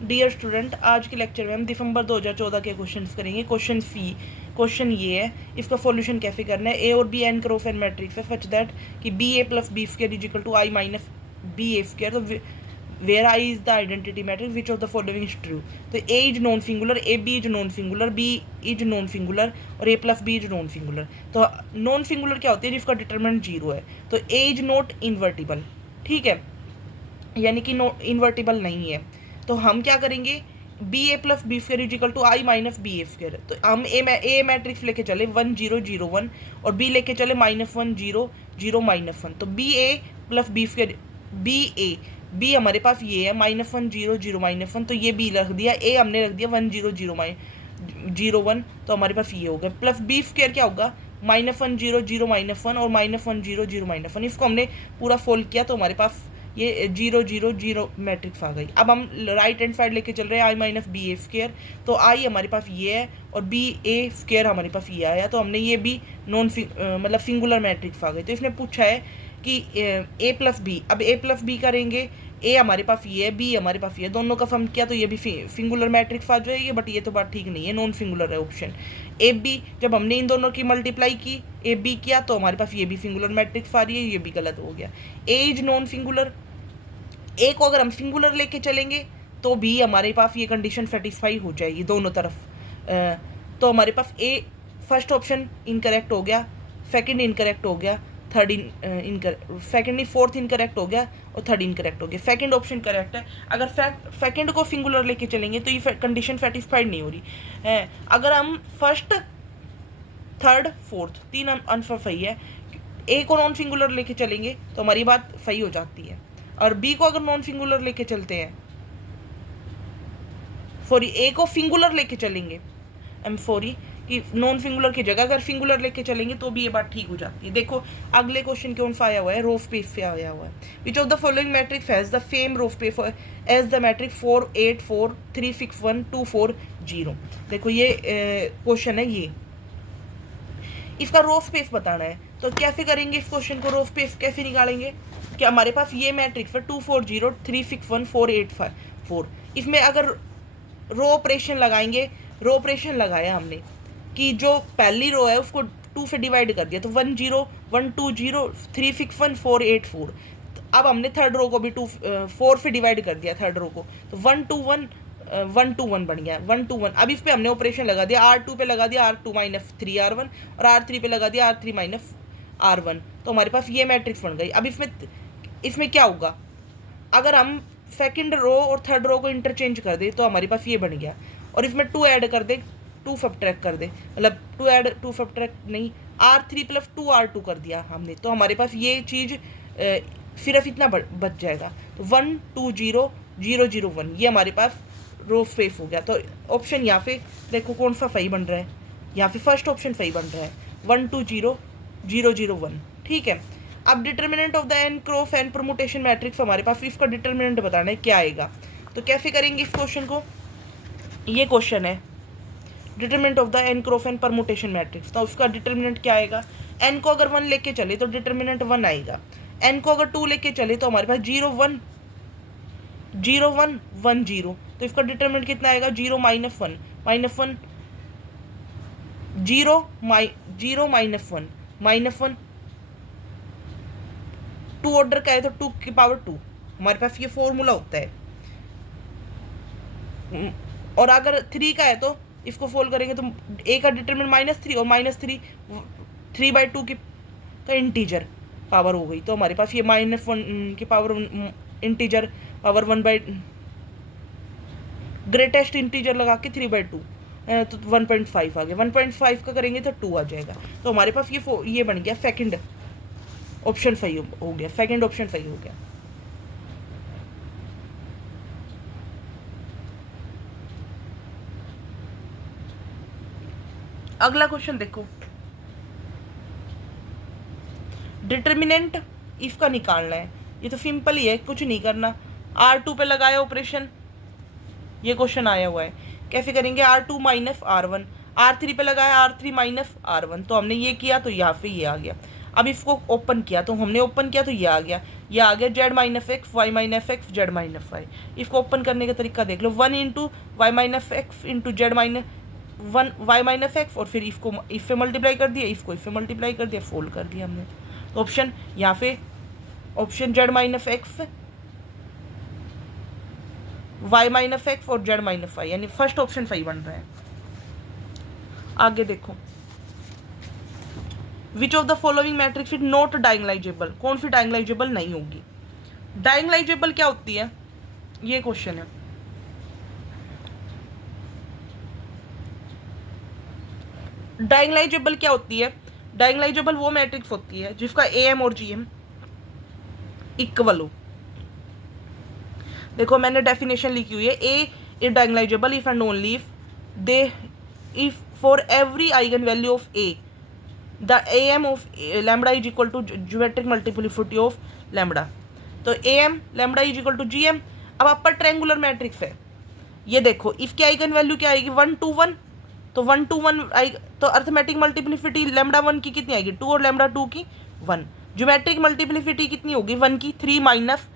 Dear student, आज के lecture में हम दिसंबर 2014 के क्वेश्चंस करेंगे। क्वेश्चन ये है, इसका सॉल्यूशन कैसे करना है। ए और B n cross n matrix है सच दैट कि B A plus B square is equal to I minus B A square. तो where I is the identity matrix which of the following is true. तो A is non singular, A B is non singular, B is non singular और A plus B is non singular. तो non singular क्या होती है? जिसका determinant 0 है। तो A is not invertible, ठीक है, यानी कि नो इन्वर्टिबल नहीं है। तो हम क्या करेंगे, B A plus B square is equal to I minus B A square. तो हम ए मैट्रिक्स लेके चले 1 0 0 1 और बी लेके चले -1 0 0 -1। तो B A plus B square, B हमारे पास ये है -1 0 0 -1, तो ये बी रख दिया, ए हमने रख दिया 1 0 0 0 1, तो हमारे पास ये हो गया। प्लस बी स्क्वायर क्या होगा? -1 0 0 -1 और -1 0 0 -1। इसको हमने पूरा फोल्ड किया तो हमारे पास ये 0 0 0 मैट्रिक्स आ गई। अब हम राइट हैंड साइड लेके चल रहे हैं आई माइनस बी ए स्क्वायर। तो आई हमारे पास ये है और बी ए स्क्वायर हमारे पास ये आया, तो हमने ये भी मतलब सिंगुलर मैट्रिक्स आ गई। तो इसने पूछा है कि ए प्लस बी, अब ए प्लस बी करेंगे, ए हमारे पास ये है, बी हमारे पास ये है, दोनों का सम किया तो ये भी सिंगुलर मैट्रिक्स आ जाएगी। बट ये तो बात ठीक नहीं है, नॉन सिंगुलर है ऑप्शन ए बी। जब हमने इन दोनों की मल्टीप्लाई की, ए बी किया, तो हमारे पास ये भी सिंगुलर मैट्रिक्स आ रही है, ये भी गलत हो गया। ए इज नॉन सिंगुलर, ए को अगर हम सिंगुलर लेके चलेंगे तो भी हमारे पास ये कंडीशन सेटिस्फाई हो जाएगी दोनों तरफ। तो हमारे पास ए फर्स्ट ऑप्शन इनकरेक्ट हो गया, सेकंड इनकरेक्ट हो गया, फोर्थ इनकरेक्ट हो गया और थर्ड इनकरेक्ट हो गया। सेकंड ऑप्शन करेक्ट है। अगर सेकंड को सिंगुलर लेके चलेंगे तो ये कंडीशन सेटिस्फाइड नहीं हो रही है। अगर हम फर्स्ट थर्ड फोर्थ तीन आंसर सही है, ए को नॉन सिंगुलर लेके चलेंगे तो हमारी बात सही हो जाती है। और बी को अगर नॉन सिंगुलर लेके चलते हैं, सॉरी ए को सिंगुलर लेके चलेंगे, आई एम सॉरी, कि नॉन सिंगुलर की जगह अगर सिंगुलर लेके चलेंगे तो भी ये बात ठीक हो जाती है। देखो अगले क्वेश्चन कौन सा आया हुआ है, रो स्पेस से आया हुआ है। Which of the following matrix has the same row space as the matrix 4 8 4 3 6 1 2 4 0। देखो ये क्वेश्चन है, ये इसका रो स्पेस बताना है। तो कैसे करेंगे इस क्वेश्चन को, रो स्पेस कैसे निकालेंगे? कि हमारे पास ये मैट्रिक्स है 2 4 0 3 6 1 4 8 5 4। इसमें अगर रो ऑपरेशन लगाएंगे, रो ऑपरेशन लगाया हमने कि जो पहली रो है उसको 2 से डिवाइड कर दिया, तो 1 0 1 2 0 3 6 1 4 8 4। अब हमने थर्ड रो को भी 4 से डिवाइड कर दिया थर्ड रो को, तो 1 2 1 1 2 1 बन गया, 1 2 1। अब इस पे हमने ऑपरेशन लगा दिया, R2 पे लगा दिया R2 माइनस 3 R1 और R3 पे लगा दिया R3 माइनस R1, तो हमारे पास ये मैट्रिक्स बन गई। अब इसमें क्या होगा, अगर हम सेकंड रो और थर्ड रो को इंटरचेंज कर दे तो हमारे पास ये बन गया, और इसमें 2 ऐड कर दे, 2 सब्ट्रैक्ट कर दे, मतलब 2 ऐड 2 सब्ट्रैक्ट नहीं, R3 प्लस 2 R2 कर दिया हमने, तो हमारे पास ये चीज़ सिर्फ इतना बच जाएगा। तो 1 2 0 0 0 1 ये हमारे पास रो स्पेस हो गया। तो ऑप्शन यहाँ पे देखो कौन सा सही बन रहा है, यहाँ पे फर्स्ट ऑप्शन सही बन रहा है, 1 2 0 0 0 1, ठीक है। अब determinant of the n cross n permutation matrix हमारे पास, इसका डिटर्मिनेंट बताना है क्या आएगा। तो कैसे करेंगे इस क्वेश्चन को, ये क्वेश्चन है determinant of the n cross n permutation matrix, तो उसका डिटर्मिनेंट क्या आएगा। एन को अगर 1 लेके चले तो डिटर्मिनेंट 1 आएगा, एन को अगर 2 लेके चले तो हमारे पास 0 1 0 1 1 0, तो इसका डिटर्मिनेंट कितना आएगा, 0 -1 -1 0 -1 -1 2 ऑर्डर का है तो 2 की पावर 2, हमारे पास ये फॉर्मूला होता है। और अगर 3 का है तो इसको फोल्ड करेंगे तो ए का डिटरमिनेंट -3 और -3 3/2 की का इंटीजर पावर हो गई, तो हमारे पास ये -1 की power integer power 1 greatest integer लगा के 3/2 तो 1.5 आ गया, 1.5 का करेंगे तो 2 आ जाएगा। तो हमारे पास ये बन गया, सेकंड ऑप्शन सही हो गया, सेकंड ऑप्शन सही हो गया। अगला क्वेश्चन देखो, डिटर्मिनेंट इसका निकालना है। ये तो सिंपल ही है, कुछ नहीं करना, R2 पे लगाया ऑपरेशन, ये क्वेश्चन आया हुआ है। कैसे करेंगे, R2 माइनस R1, R3 पे लगाया R3 माइनस R1, तो हमने ये किया तो यहाँ पे ये आ गया। अब इसको ओपन किया तो हमने ओपन किया तो ये आ गया, ये आ गया Z minus X Y minus X Z minus Y. इसको ओपन करने का तरीका देख लो, 1 into Y minus X into Z minus 1 Y minus X, और फिर इसको इससे मल्टीप्लाई कर दिया, इसको इससे मल्टीप्लाई कर दिया, फोल्ड कर दिया हमने। तो ऑप्शन यहाँ पे option Z minus X Y minus X और जेड माइनस वाई, यानी फर्स्ट ऑप्शन सही बन रहा है। आगे देखो, which of the following matrix is not diagonalizable, कौन सी डायगोनलाइजेबल नहीं होगी। डायगोनलाइजेबल क्या होती है, ये क्वेश्चन है। डायगोनलाइजेबल क्या होती है, डायगोनलाइजेबल वो मैट्रिक्स होती है जिसका एम और जीएम इक्वल हो। देखो मैंने डेफिनेशन लिखी हुई है, A is diagonalisable if and only if they if for every eigenvalue of A the am of lambda is equal to geometric multiplicity of lambda। तो am lambda is equal to gm। अब upper triangular matrix है, ये देखो इसकी eigen value क्या आएगी 1 2 1, तो 1 2 1 आई, तो अर्थमेटिक मल्टीप्लिसिटी लैम्डा 1 की कितनी आएगी 2 और लैम्डा 2 की 1। ज्योमेट्रिक मल्टीप्लिसिटी कितनी होगी 1 की 3 minus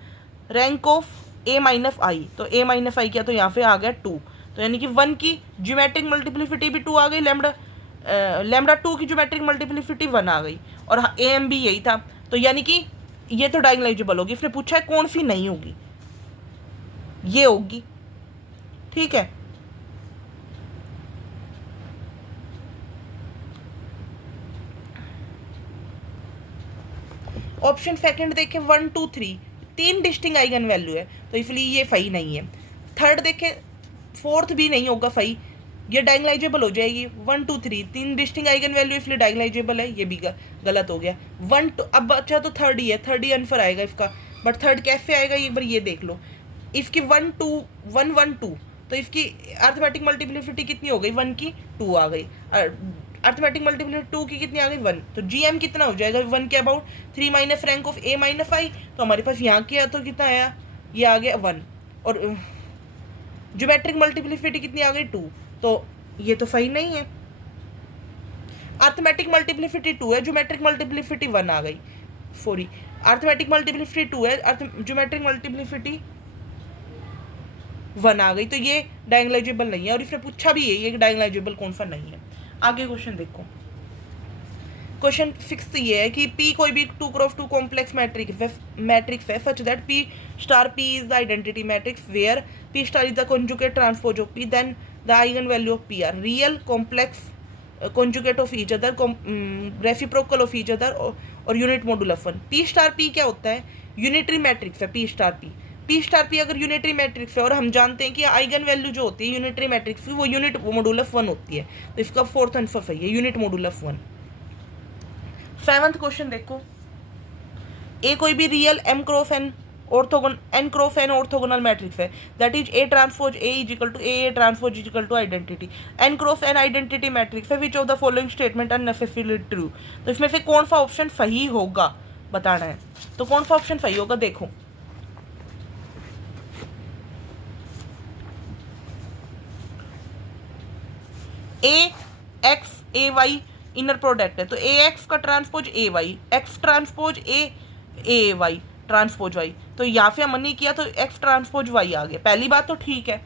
rank of a minus I, तो a माइनस आई क्या, तो यहाँ पे आ गया 2, तो यानी कि 1 की ज्योमेट्रिक मल्टीप्लिसिटी भी 2 आ गई, लैम्डा 2 की ज्योमेट्रिक मल्टीप्लिसिटी 1 आ गई, और एम भी यही था, तो यानी कि ये तो डायगोनलाइजेबल होगी। फिर पूछा है कौन सी नहीं होगी, ये होगी, ठीक है। ऑप्शन सेकंड देखें 1 2 3, 3 डिस्टिंग आइगन वैल्यू है, तो इसलिए ये सही नहीं है। थर्ड देखें, फोर्थ भी नहीं होगा सही, ये डायगोनलाइजेबल हो जाएगी 1 2 3, 3 डिस्टिंग आइगन वैल्यू इसलिए डायगोनलाइजेबल है, ये भी गलत हो गया। 1 2, अब अच्छा तो थर्ड ही है, थर्ड ही आंसर आएगा इसका, बट थर्ड कैसे आएगा एक बार ये देख लो। इसकी 1 2 1 1 2, तो इसकी अर्थमेटिक मल्टीप्लिसिटी कितनी हो गई 1 की 2 आ गई, अर्थमेटिक मल्टीप्लिसिटी 2 की कितनी आ गई 1, तो जीएम कितना हो जाएगा 1 के about 3 minus rank of A minus I, तो हमारे पास यहाँ किया तो कितना आया, ये आ गया 1, और ज्योमेट्रिक मल्टीप्लिसिटी कितनी आ गई 2, तो ये तो सही नहीं है। अर्थमेटिक मल्टीप्लिसिटी 2 है, ज्योमेट्रिक मल्टीप्लिसिटी 1 आ गई, सॉरी अर्थमेटिक मल्टीप्लिसिटी 2 है, ज्योमेट्रिक मल्टीप्लिसिटी 1 आ गई, तो ये डायगोनलाइजेबल नहीं है, और इसने पूछा भी यही है कि डायगोनलाइजेबल कौन सा नहीं है। आगे क्वेश्चन देखो, क्वेश्चन 6 ये है कि P कोई भी 2x2 कॉम्प्लेक्स मैट्रिक्स है such that P star P is the identity matrix where P star is the conjugate transpose of P, then the eigenvalue of P are real complex conjugate of each other, reciprocal of each other और unit modulus 1। P star P क्या होता है, unitary matrix है P star P। P star P अगर unitary matrix है, और हम जानते हैं कि आइगन वैल्यू जो होती है यूनिटरी मैट्रिक्स की वो यूनिट मोडुलस 1 होती है, तो इसका फोर्थ आंसर सही है, यूनिट मोडुलस 1। 7th क्वेश्चन देखो, ए कोई भी real m cross n orthogonal n cross n orthogonal matrix है, that is A transpose A is equal to A transpose is equal to identity, n cross n identity matrix है, which of the following statement are necessarily true. तो इसमें से कौन सा option सही होगा बताना है, तो कौन सा ऑप्शन सही होगा देखो, A X A Y inner product है, तो ए एक्स का transpose A Y, X transpose A Y transpose Y, तो यहाँ से हमने किया तो एक्स ट्रांसपोज वाई आ गया। पहली बात तो ठीक है,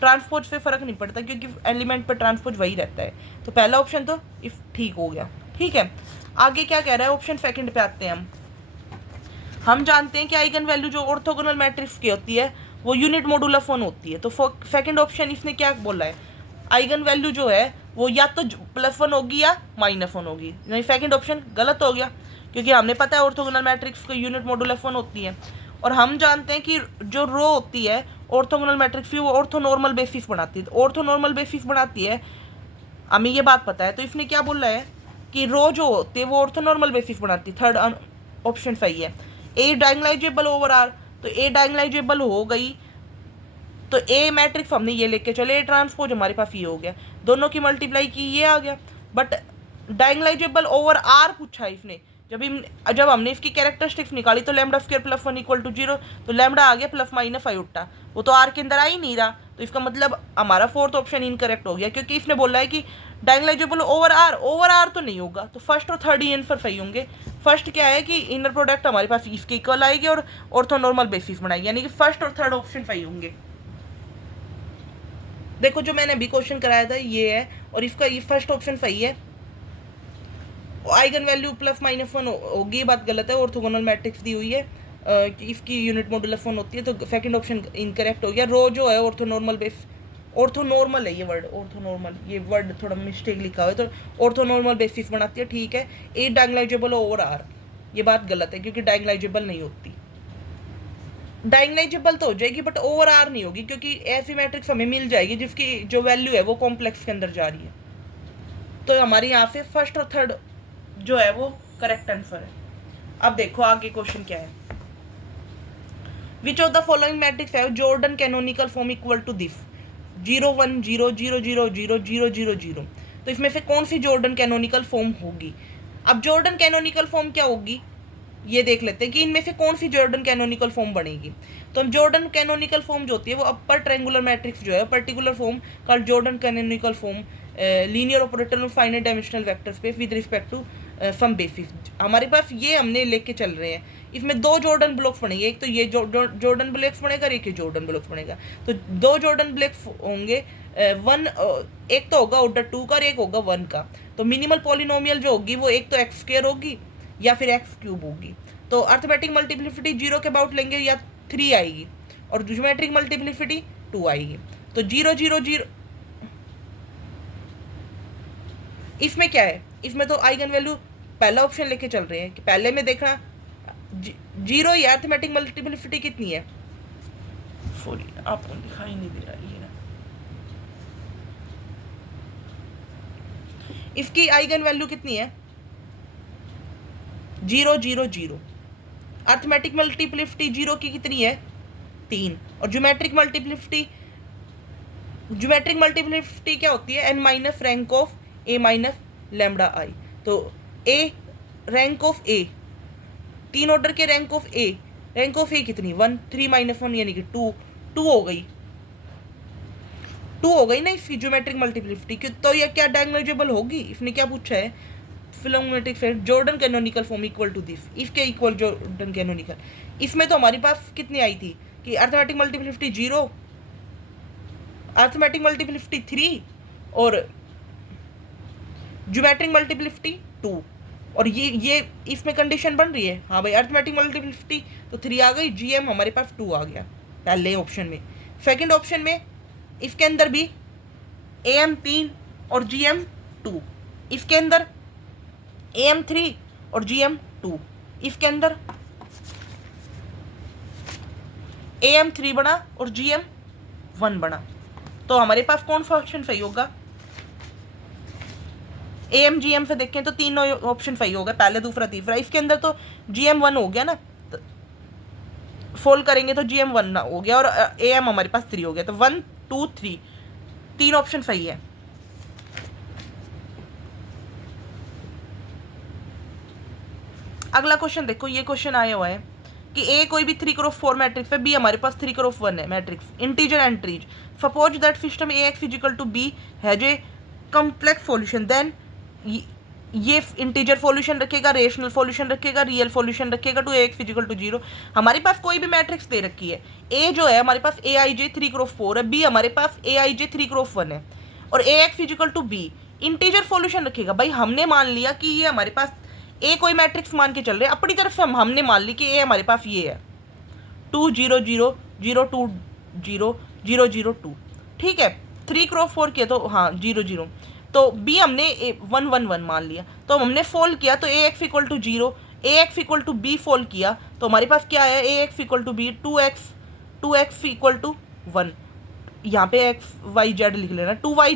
ट्रांसपोज से फर्क नहीं पड़ता क्योंकि एलिमेंट पर ट्रांसपोज वही रहता है, तो पहला ऑप्शन तो इफ ठीक हो गया, ठीक है। आगे क्या कह रहा है, ऑप्शन सेकंड पे आते हैं हम जानते हैं कि आइगन वैल्यू जो ऑर्थोगोनल मैट्रिक्स की होती है वो यूनिट मोडुलस 1 होती है, तो सेकंड ऑप्शन इसने क्या बोला है, आइगन वैल्यू जो है वो या तो +1 होगी या -1 होगी, यानी सेकंड ऑप्शन गलत हो गया, क्योंकि हमने पता है ऑर्थोगोनल मैट्रिक्स की यूनिट मोडुलस 1 होती है, और हम जानते हैं कि जो रो होती है ऑर्थोगोनल मैट्रिक्स की वो ऑर्थोनॉर्मल बेसिस बनाती है, तो ऑर्थोनॉर्मल बेसिस बनाती है, हमें ये बात पता है, तो इसने क्या बोला है कि रो जो होती है वो ऑर्थोनॉर्मल बेसिस बनाती है, थर्ड ऑप्शन सही है। ए डायगोनलाइजेबल ओवर आर, तो ए डायगोनलाइजेबल हो गई, तो ए मैट्रिक्स हमने ये लेके चले, ए ट्रांसपोज हमारे पास ये हो गया, दोनों की मल्टीप्लाई की ये आ गया, बट डायगोनलाइजेबल ओवर आर पूछा है इसने, जब हमने इसकी कैरेक्टरिस्टिक्स निकाली तो लैम्डा स्क्वायर +1 = 0, तो लैम्डा आ गया ±5 उल्टा, वो तो आर के अंदर आ ही नहीं रहा, तो इसका मतलब हमारा फोर्थ ऑप्शन इनकरेक्ट हो गया, क्योंकि इसने बोला है कि डायगोनलाइजेबल ओवर आर तो नहीं होगा, तो फर्स्ट और थर्ड ही आंसर सही होंगे। फर्स्ट क्या है कि इनर प्रोडक्ट हमारे पास इसके इक्वल आएगी और ऑर्थोनॉर्मल बेसिस बनाएगी, यानी कि फर्स्ट और थर्ड ऑप्शन सही होंगे। देखो जो मैंने अभी क्वेश्चन कराया था ये है, और इसका ये फर्स्ट ऑप्शन सही है। आइगन वैल्यू +-1 होगी, ये बात गलत है। ऑर्थोगोनल मैट्रिक्स दी हुई है कि इसकी यूनिट मॉडुलस 1 होती है, तो सेकंड ऑप्शन इनकरेक्ट हो गया। रो जो है ऑर्थोनॉर्मल ऑर्थोनॉर्मल है ये वर्ड, ऑर्थोनॉर्मल ये वर्ड थोड़ा मिस्टेक लिखा हुआ है, तो ऑर्थोनॉर्मल बेसिस बनाती है, ठीक है। ए डायगोनलाइजेबल ओवर आर, ये बात गलत है क्योंकि डायगोनलाइजेबल नहीं होती। डायगोनलाइजेबल तो हो जाएगी बट ओवर आर नहीं होगी, क्योंकि ऐसी मैट्रिक्स हमें मिल जाएगी जिसकी जो वैल्यू है वो कॉम्प्लेक्स के अंदर जा रही है। तो हमारे यहाँ से फर्स्ट और थर्ड जो है वो करेक्ट आंसर है। अब देखो आगे क्वेश्चन क्या है। Which of the following matrix have Jordan canonical form equal to this 0 1 0 0 0 0 0 0 0। तो इसमें से कौन सी जॉर्डन कैनोनिकल फॉर्म होगी। अब जॉर्डन कैनोनिकल फॉर्म क्या होगी ये देख लेते हैं कि इनमें से कौन सी जॉर्डन कैनोनिकल फॉर्म बनेगी। तो हम जॉर्डन कैनोनिकल फॉर्म जो होती है वो अपर ट्रायंगुलर मैट्रिक्स जो है पर्टिकुलर फॉर्म का Jordan canonical form linear operator of finite dimensional vector space with respect to some basis. हमारे पास ये हमने लेके चल रहे हैं, इसमें दो जॉर्डन ब्लॉक्स बनेंगे, एक तो ये जॉर्डन ब्लॉक्स बनेगा और एक ये जॉर्डन ब्लॉक्स बनेगा। तो दो जॉर्डन ब्लॉक्स होंगे, एक तो होगा ऑर्डर 2 का और एक होगा 1 का। तो मिनिमल पॉलिनोमियल जो होगी वो एक तो x² होगी या फिर x³ होगी। तो अर्थमेटिक मल्टीप्लिसिटी 0 के अबाउट लेंगे या 3 आएगी, और ज्योमेट्रिक मल्टीप्लिसिटी 2 आएगी। तो 0 0 0 इसमें क्या है, इसमें तो आइगन वैल्यू पहला ऑप्शन लेके चल रहे हैं कि पहले में देखना 0 या अर्थमेटिक मल्टीप्लिसिटी कितनी है। सॉरी आपको दिखाई नहीं दे रहा है ना, इसकी आइगन वैल्यू कितनी है 0 0 0। अर्थमेटिक मल्टीप्लिसिटी 0 की कितनी है 3, और ज्योमेट्रिक मल्टीप्लिसिटी क्या होती है n minus rank of a minus lambda I. तो a rank of a, 3 order के रैंक ऑफ a कितनी 1, 3 - 1 यानी कि 2 हो गई, 2 हो गई ना इसकी ज्योमेट्रिक मल्टीप्लिसिटी। तो ये क्या डायगोनलाइजेबल होगी, इसने क्या पूछा है फिलोमेट्रिक set Jordan canonical form equal to this, इसके इक्वल जॉर्डन कैनोनिकल। इसमें तो हमारे पास कितनी आई थी कि अर्थमेटिक मल्टीप्लिसिटी 0, अर्थमेटिक मल्टीप्लिसिटी 3 और ज्योमेट्रिक मल्टीप्लिसिटी 2। और ये इसमें कंडीशन बन रही है, हाँ भाई अर्थमेटिक मल्टीप्लिसिटी तो 3 आ गई, GM हमारे पास 2 आ गया पहले ऑप्शन में। सेकंड ऑप्शन में इसके अंदर भी AM 3 और GM 2, इसके अंदर AM 3 और GM 2, इसके अंदर AM 3 बना और GM 1 बना। तो हमारे पास कौन सा ऑप्शन सही होगा। AM GM से देखें तो तीनों ऑप्शन सही होगा, पहले दूसरा तीसरा। इसके अंदर तो GM 1 हो गया ना, तो फोल्ड करेंगे तो GM 1 ना हो गया और AM हमारे पास 3 हो गया। तो 1 2 3 तीन ऑप्शन सही है। अगला क्वेश्चन देखो, ये क्वेश्चन आया हुआ है कि A कोई भी 3x4 मैट्रिक्स है, B हमारे पास 3x1 है matrix, integer entries. Suppose that system AX equal to B has a complex solution, then ये इंटीजर सॉल्यूशन रखेगा, रेशनल सॉल्यूशन रखेगा, रियल सॉल्यूशन रखेगा टू AX इक्वल टू 0। हमारे पास कोई भी मैट्रिक्स दे रखी है, A जो है हमारे पास AIJ 3x4 है, B हमारे पास AIJ 3x1 है और AX equal to B integer solution रखेगा। भाई हमने मान लिया कि ये हमारे पास A कोई मैट्रिक्स मान के चल रहे हैं, अपनी तरफ से हमने मान ली कि A हमारे पास ये है 2 0 0 0 2 0 0 0 2, ठीक है। 3x4 किया तो हाँ 0 0, तो B हमने 1 1 1 मान लिया। तो हमने फोल्ड किया तो AX equal to 0, AX equal to B fold किया तो हमारे पास क्या है AX equal to B 2x equal to 1, यहाँ पे XYZ लिख लेना, 2y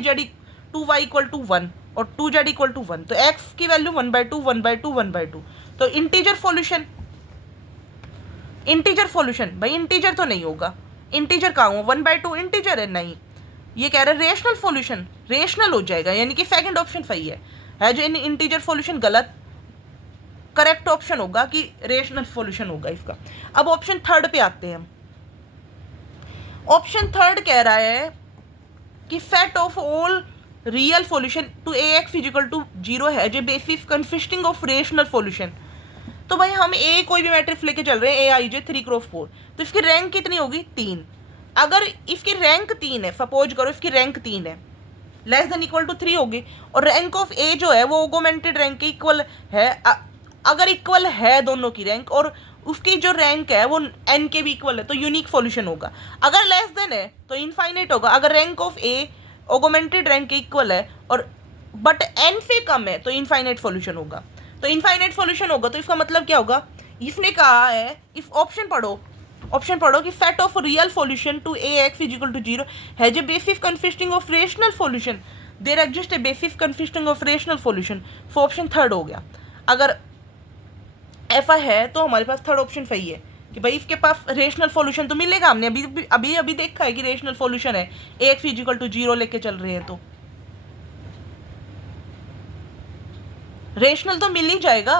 इक्वल टू 1 और 2z इक्वल टू 1। तो x की वैल्यू 1/2 1/2 1/2। तो इंटीजर सॉल्यूशन भाई इंटीजर तो नहीं होगा, इंटीजर कहाँ हो 1/2 इंटीजर है नहीं, ये कह रहे हैं रेशनल सॉल्यूशन, रेशनल हो जाएगा, यानी कि सेकंड ऑप्शन सही है जो इंटीजर सॉल्यूशन गलत, करेक्ट ऑप्शन होगा कि रेशनल सॉल्यूशन होगा इसका। अब ऑप्शन थर्ड पे आते हैं हम। ऑप्शन थर्ड कह रहा है कि set of all real solution to A X equal to 0 है जो basis consisting of rational solution. तो भाई हम ए कोई भी मैट्रिक्स लेके चल रहे हैं, ए आई जे 3x4, तो इसकी रैंक कितनी होगी 3। अगर इसकी रैंक 3 है, सपोज करो इसकी रैंक 3 है, लेस देन इक्वल टू 3 होगी, और रैंक ऑफ ए जो है वो ऑगमेंटेड रैंक के इक्वल है। अगर इक्वल है दोनों की रैंक और उसकी जो रैंक है वो एन के भी इक्वल है तो यूनिक सॉल्यूशन होगा। अगर लेस देन है तो इनफाइनाइट होगा। अगर rank of A augmented rank के इक्वल है और बट एन से कम है तो इनफाइनाइट सॉल्यूशन होगा। तो इनफाइनाइट सॉल्यूशन होगा तो इसका मतलब क्या होगा, इसने कहा है, इफ ऑप्शन पढ़ो कि set of real solution to A X is equal to 0 है जो basis consisting of rational solution, there exist a basis consisting of rational solution. So option third हो गया। अगर ऐसा है तो हमारे पास थर्ड ऑप्शन सही है कि भाई इसके पास रेशनल सॉल्यूशन तो मिलेगा। हमने अभी देखा है कि रेशनल सॉल्यूशन है, ए एक्स इज इक्वल टू 0 लेके चल रहे हैं तो रेशनल तो मिल ही जाएगा।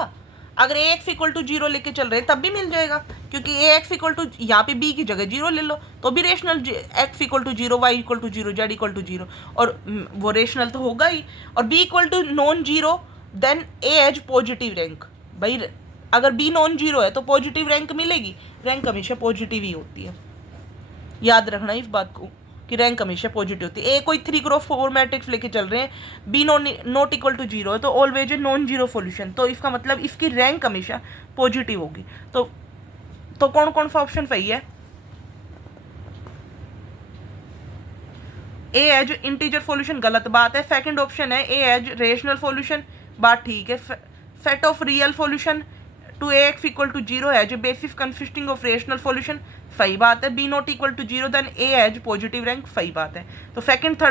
अगर ए एक्स इक्वल टू 0 लेके चल रहे हैं तब भी मिल जाएगा, क्योंकि ए एक्स इक्वल टू यहाँ पे बी की जगह 0 ले लो तो भी rational, X equal to 0, Y equal to 0, Z equal to 0, और वो रेशनल तो होगा ही। और B equal to non zero then A has positive rank. भाई अगर बी नॉन जीरो है तो पॉजिटिव रैंक मिलेगी, रैंक हमेशा पॉजिटिव ही होती है, याद रखना इस बात को कि रैंक हमेशा पॉजिटिव होती है। ए कोई 3x4 मैट्रिक्स लेके चल रहे हैं, बी नॉट इक्वल टू 0 है तो always a non zero solution, तो इसका मतलब इसकी रैंक हमेशा पॉजिटिव होगी। तो कौन कौन सा ऑप्शन सही है, ए एज इंटीजर सॉल्यूशन गलत बात है। सेकंड ऑप्शन है ए एज रेशनल सॉल्यूशन, बात ठीक है। Set of real solution to A X equal to 0 है जो basis consisting of rational solution, सही बात है। B not equal to 0 then A has positive rank, सही बात है। तो सेकंड थर्ड